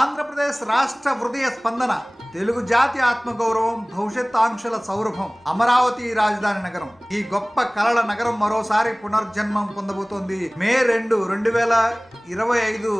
ఆంధ్రప్రదేశ్ రాష్ట్ర హృదయ స్పందన, తెలుగు జాతి ఆత్మగౌరవం, భవిష్యత్ ఆంక్షల సౌరభం అమరావతి రాజధాని నగరం. ఈ గొప్ప కలల నగరం మరోసారి పునర్జన్మం పొందబోతోంది. మే 2, 2025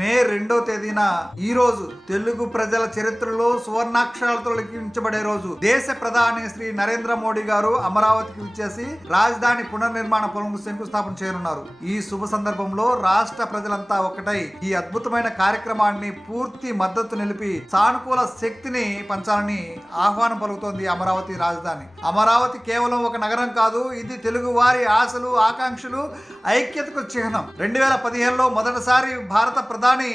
మే 2వ తేదీన ఈ రోజు తెలుగు ప్రజల చరిత్రలో సువర్ణాక్షరాలతో లిఖించబడే రోజు. దేశ ప్రధాని శ్రీ నరేంద్ర మోడీ గారు అమరావతికి విచ్చేసి రాజధాని పునర్నిర్మాణ పనులకు శంకుస్థాపన చేయనున్నారు. ఈ శుభ సందర్భంలో రాష్ట్ర ప్రజలంతా ఒకటై ఈ అద్భుతమైన కార్యక్రమాన్ని పూర్తి మద్దతు నిలిపి సానుకూల శక్తిని పంచాలని ఆహ్వానం పలుకుతోంది అమరావతి రాజధాని. అమరావతి కేవలం ఒక నగరం కాదు, ఇది తెలుగు వారి ఆశలు, ఆకాంక్షలు, ఐక్యతకు చిహ్నం. 2015లో మొదటిసారి భారత ప్రధాని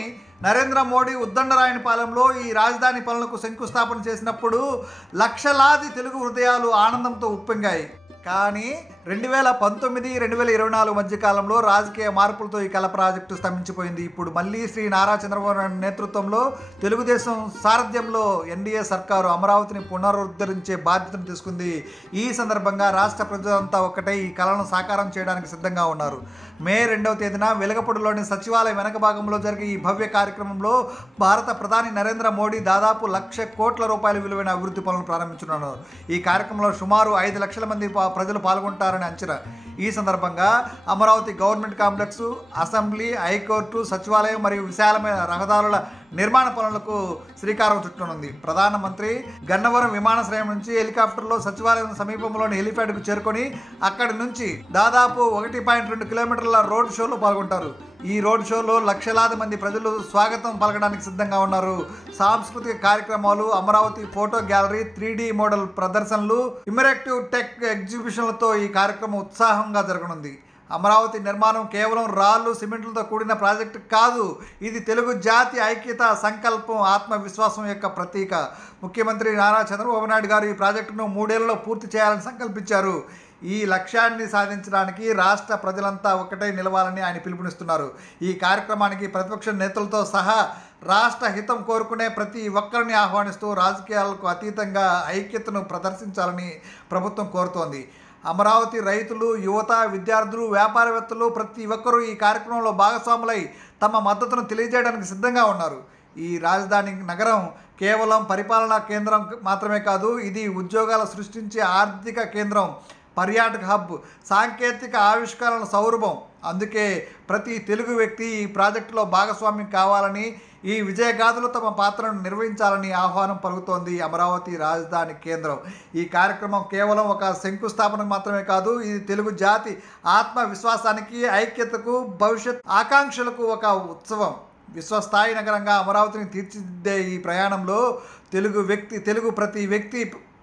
నరేంద్ర మోడీ ఉద్దండరాయనిపాలెంలో ఈ రాజధాని పనులకు శంకుస్థాపన చేసినప్పుడు లక్షలాది తెలుగు హృదయాలు ఆనందంతో ఉప్పొంగాయి. కానీ 2019, 2024 మధ్య కాలంలో రాజకీయ మార్పులతో ఈ కళ ప్రాజెక్టు స్తంభించిపోయింది. ఇప్పుడు మళ్ళీ శ్రీ నారా చంద్రబాబు నాయుడు నేతృత్వంలో తెలుగుదేశం సారథ్యంలో ఎన్డీఏ సర్కారు అమరావతిని పునరుద్ధరించే బాధ్యతను తీసుకుంది. ఈ సందర్భంగా రాష్ట్ర ప్రజలంతా ఒకటే ఈ కళను సాకారం చేయడానికి సిద్ధంగా ఉన్నారు. మే 2వ తేదీన వెలగపూడిలోని సచివాలయం వెనక భాగంలో జరిగే ఈ భవ్య కార్యక్రమంలో భారత ప్రధాని నరేంద్ర మోడీ దాదాపు 1,00,000 కోట్ల రూపాయల విలువైన అభివృద్ధి పనులను ప్రారంభించనున్నారు. ఈ కార్యక్రమంలో సుమారు 5 లక్షల మంది ప్రజలు పాల్గొంటారని అంచనా. ఈ సందర్భంగా Amaravati government complex, assembly, high court, సచివాలయం మరియు విశాలమైన రహదారుల నిర్మాణ పనులకు శ్రీకారం చుట్టనుంది. ప్రధానమంత్రి గన్నవరం విమానాశ్రయం నుంచి హెలికాప్టర్లో సచివాలయం సమీపంలోని హెలిప్యాడ్కు చేరుకొని అక్కడి నుంచి దాదాపు 1.2 కిలోమీటర్ల రోడ్ షోలో పాల్గొంటారు. ఈ రోడ్ షోలో లక్షలాది మంది ప్రజలు స్వాగతం పలకడానికి సిద్ధంగా ఉన్నారు. సాంస్కృతిక కార్యక్రమాలు, Amaravati photo gallery, 3D model ప్రదర్శనలు, ఇమరేటివ్ టెక్ ఎగ్జిబిషన్లతో ఈ కార్యక్రమం ఉత్సాహంగా జరగనుంది. అమరావతి నిర్మాణం కేవలం రాళ్ళు, సిమెంట్లతో కూడిన ప్రాజెక్టు కాదు, ఇది తెలుగు జాతి ఐక్యత, సంకల్పం, ఆత్మవిశ్వాసం యొక్క ప్రతీక. ముఖ్యమంత్రి నారా చంద్రబాబు నాయుడు గారు ఈ ప్రాజెక్టును 3 ఏళ్లలో పూర్తి చేయాలని సంకల్పించారు. ఈ లక్ష్యాన్ని సాధించడానికి రాష్ట్ర ప్రజలంతా ఒకటై నిలవాలని ఆయన పిలుపునిస్తున్నారు. ఈ కార్యక్రమానికి ప్రతిపక్ష నేతలతో సహా రాష్ట్ర హితం కోరుకునే ప్రతి ఒక్కరిని ఆహ్వానిస్తూ రాజకీయాలకు అతీతంగా ఐక్యతను ప్రదర్శించాలని ప్రభుత్వం కోరుతోంది. అమరావతి రైతులు, యువత, విద్యార్థులు, వ్యాపారవేత్తలు ప్రతి ఒక్కరూ ఈ కార్యక్రమంలో భాగస్వాములై తమ మద్దతును తెలియజేయడానికి సిద్ధంగా ఉన్నారు. ఈ రాజధాని నగరం కేవలం పరిపాలనా కేంద్రం మాత్రమే కాదు, ఇది ఉద్యోగాలు సృష్టించే ఆర్థిక కేంద్రం, పర్యాటక హబ్, సాంకేతిక ఆవిష్కరణ సౌరభం. అందుకే ప్రతి తెలుగు వ్యక్తి ఈ ప్రాజెక్టులో భాగస్వామ్యం కావాలని, ఈ విజయగాథలో తమ పాత్రను నిర్వహించాలని ఆహ్వానం పలుకుతోంది అమరావతి రాజధాని కేంద్రం. ఈ కార్యక్రమం కేవలం ఒక శంకుస్థాపన మాత్రమే కాదు, ఇది తెలుగు జాతి ఆత్మవిశ్వాసానికి, ఐక్యతకు, భవిష్యత్ ఆకాంక్షలకు ఒక ఉత్సవం. విశ్వస్థాయి నగరంగా అమరావతిని తీర్చిదిద్దే ఈ ప్రయాణంలో తెలుగు ప్రతి వ్యక్తి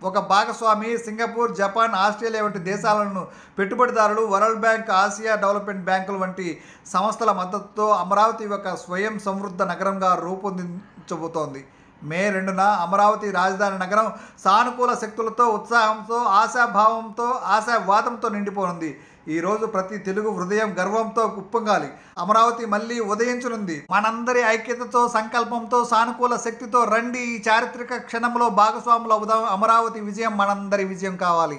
ఒక భాగస్వామి. సింగపూర్, జపాన్, ఆస్ట్రేలియా వంటి దేశాలను పెట్టుబడిదారులు, వరల్డ్ బ్యాంక్, ఆసియా డెవలప్మెంట్ బ్యాంకులు వంటి సంస్థల మద్దతుతో అమరావతి ఒక స్వయం సమృద్ధ నగరంగా రూపొందించబోతోంది. మే 2న అమరావతి రాజధాని నగరం సానుకూల శక్తులతో, ఉత్సాహంతో, ఆశాభావంతో, ఆశావాదంతో నిండిపోనుంది. ఈరోజు ప్రతి తెలుగు హృదయం గర్వంతో ఉప్పొంగాలి. అమరావతి మళ్ళీ ఉదయించనుంది. మనందరి ఐక్యతతో, సంకల్పంతో, సానుకూల శక్తితో రండి, ఈ చారిత్రక క్షణంలో భాగస్వాములు అవుదాం. అమరావతి విజయం మనందరి విజయం కావాలి.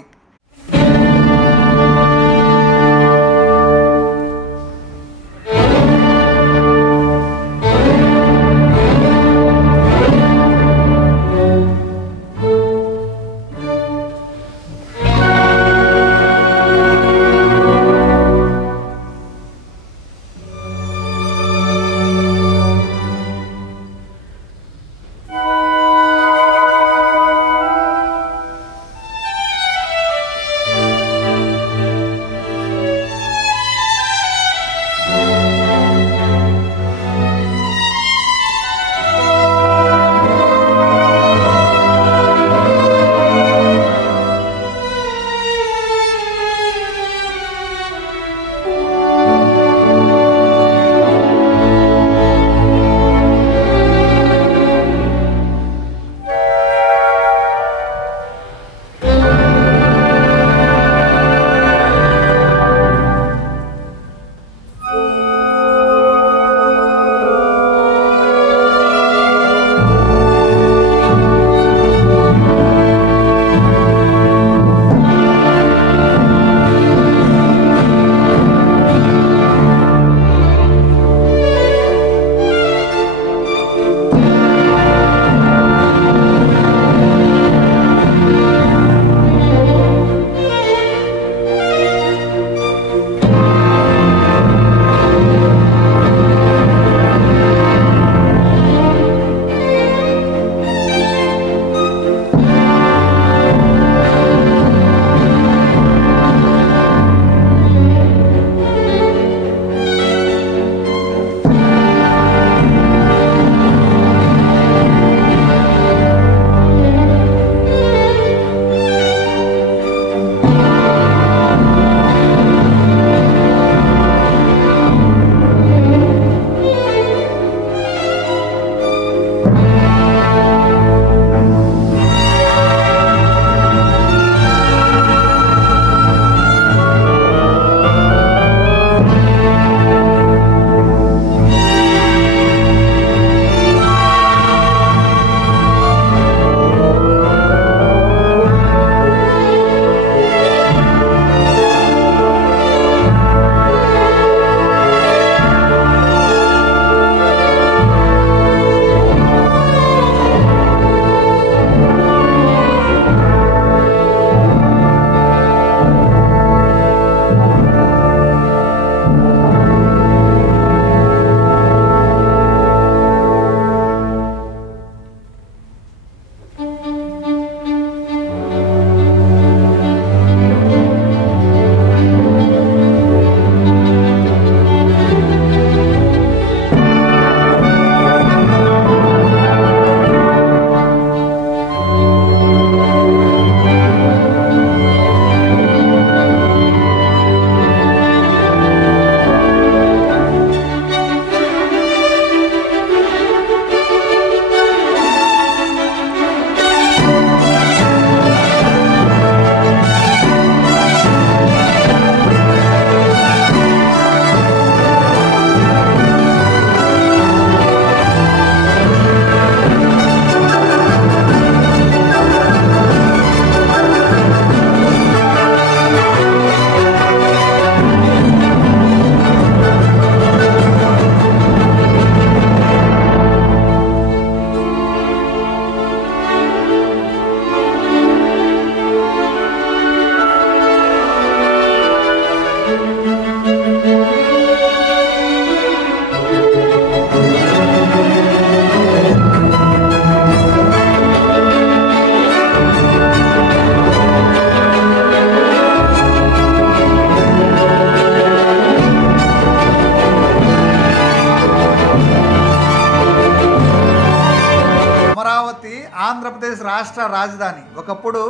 ఆంధ్రప్రదేశ్ రాష్ట్ర రాజధాని. ఒకప్పుడు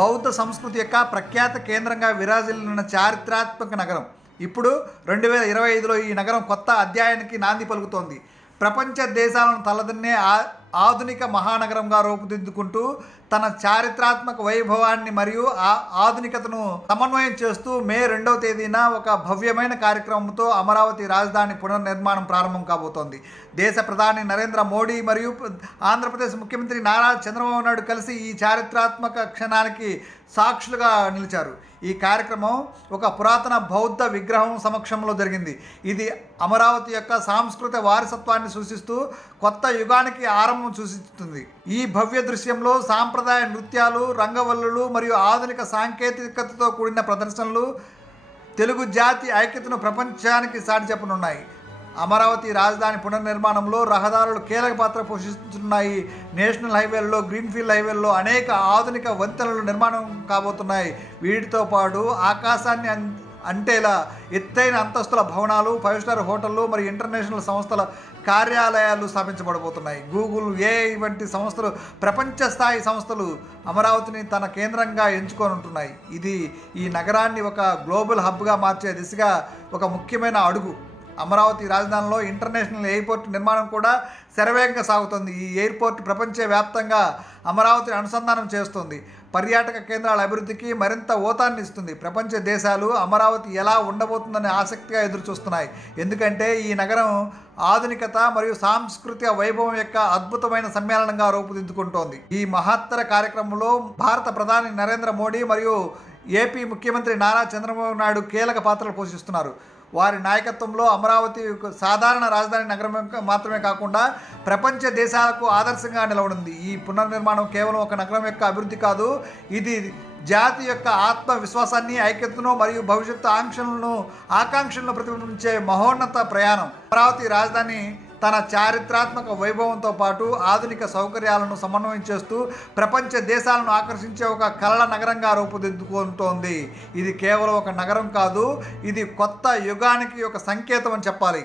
బౌద్ధ సంస్కృతి యొక్క ప్రఖ్యాత కేంద్రంగా విరాజిల్లిన చారిత్రాత్మక నగరం ఇప్పుడు 2025లో ఈ నగరం కొత్త అధ్యాయానికి నాంది పలుకుతోంది. ప్రపంచ దేశాలను తలదన్నే ఆధునిక మహానగరంగా రూపుదిద్దుకుంటూ తన చారిత్రాత్మక వైభవాన్ని మరియు ఆధునికతను సమన్వయం చేస్తూ మే 2వ తేదీన ఒక భవ్యమైన కార్యక్రమంతో అమరావతి రాజధాని పునర్నిర్మాణం ప్రారంభం కాబోతోంది. దేశ ప్రధాని నరేంద్ర మోడీ మరియు ఆంధ్రప్రదేశ్ ముఖ్యమంత్రి నారా చంద్రబాబు నాయుడు కలిసి ఈ చారిత్రాత్మక క్షణానికి సాక్షులుగా నిలిచారు. ఈ కార్యక్రమం ఒక పురాతన బౌద్ధ విగ్రహం సమక్షంలో జరిగింది. ఇది అమరావతి యొక్క సాంస్కృతిక వారసత్వాన్ని సూచిస్తూ కొత్త యుగానికి ఆరంభం సూచిస్తుంది. ఈ భవ్య దృశ్యంలో సాంప్రదాయ నృత్యాలు, రంగవల్లులు మరియు ఆధునిక సాంకేతికతతో కూడిన ప్రదర్శనలు తెలుగు జాతి ఐక్యతను ప్రపంచానికి చాటి చెప్పనున్నాయి. అమరావతి రాజధాని పునర్నిర్మాణంలో రహదారులు కీలక పాత్ర పోషిస్తున్నాయి. నేషనల్ హైవేల్లో, గ్రీన్ఫీల్డ్ హైవేల్లో అనేక ఆధునిక వంతెనలు నిర్మాణం కాబోతున్నాయి. వీటితో పాటు ఆకాశాన్ని అంటేలా ఎత్తైన అంతస్తుల భవనాలు, 5 స్టార్ హోటళ్లు మరియు ఇంటర్నేషనల్ సంస్థల కార్యాలయాలు స్థాపించబడబోతున్నాయి. గూగుల్, ఏఐ వంటి సంస్థలు, ప్రపంచ స్థాయి సంస్థలు అమరావతిని తన కేంద్రంగా ఎంచుకొని ఇది ఈ నగరాన్ని ఒక గ్లోబల్ హబ్గా మార్చే దిశగా ఒక ముఖ్యమైన అడుగు. అమరావతి రాజధానిలో ఇంటర్నేషనల్ ఎయిర్పోర్ట్ నిర్మాణం కూడా శరవేగంగా సాగుతుంది. ఈ ఎయిర్పోర్ట్ ప్రపంచవ్యాప్తంగా అమరావతిని అనుసంధానం చేస్తుంది. పర్యాటక కేంద్రాల అభివృద్ధికి మరింత ఊతాన్ని ఇస్తుంది. ప్రపంచ దేశాలు అమరావతి ఎలా ఉండబోతుందని ఆసక్తిగా ఎదురుచూస్తున్నాయి. ఎందుకంటే ఈ నగరం ఆధునికత మరియు సాంస్కృతిక వైభవం యొక్క అద్భుతమైన సమ్మేళనంగా రూపుదిద్దుకుంటోంది. ఈ మహత్తర కార్యక్రమంలో భారత ప్రధాని నరేంద్ర మోడీ మరియు ఏపీ ముఖ్యమంత్రి నారా చంద్రబాబు నాయుడు కీలక పాత్రలు పోషిస్తున్నారు. వారి నాయకత్వంలో అమరావతి సాధారణ రాజధాని నగరం మాత్రమే కాకుండా ప్రపంచ దేశాలకు ఆదర్శంగా నిలవనుంది. ఈ పునర్నిర్మాణం కేవలం ఒక నగరం యొక్క అభివృద్ధి కాదు, ఇది జాతి యొక్క ఆత్మవిశ్వాసాన్ని, ఐక్యతను మరియు భవిష్యత్తు ఆకాంక్షలను ప్రతిబింబించే మహోన్నత ప్రయాణం. అమరావతి రాజధాని తన చారిత్రాత్మక వైభవంతో పాటు ఆధునిక సౌకర్యాలను సమన్వయం చేస్తూ ప్రపంచ దేశాలను ఆకర్షించే ఒక కలల నగరంగా రూపుదిద్దుకుంటోంది. ఇది కేవలం ఒక నగరం కాదు, ఇది కొత్త యుగానికి ఒక సంకేతం అని చెప్పాలి.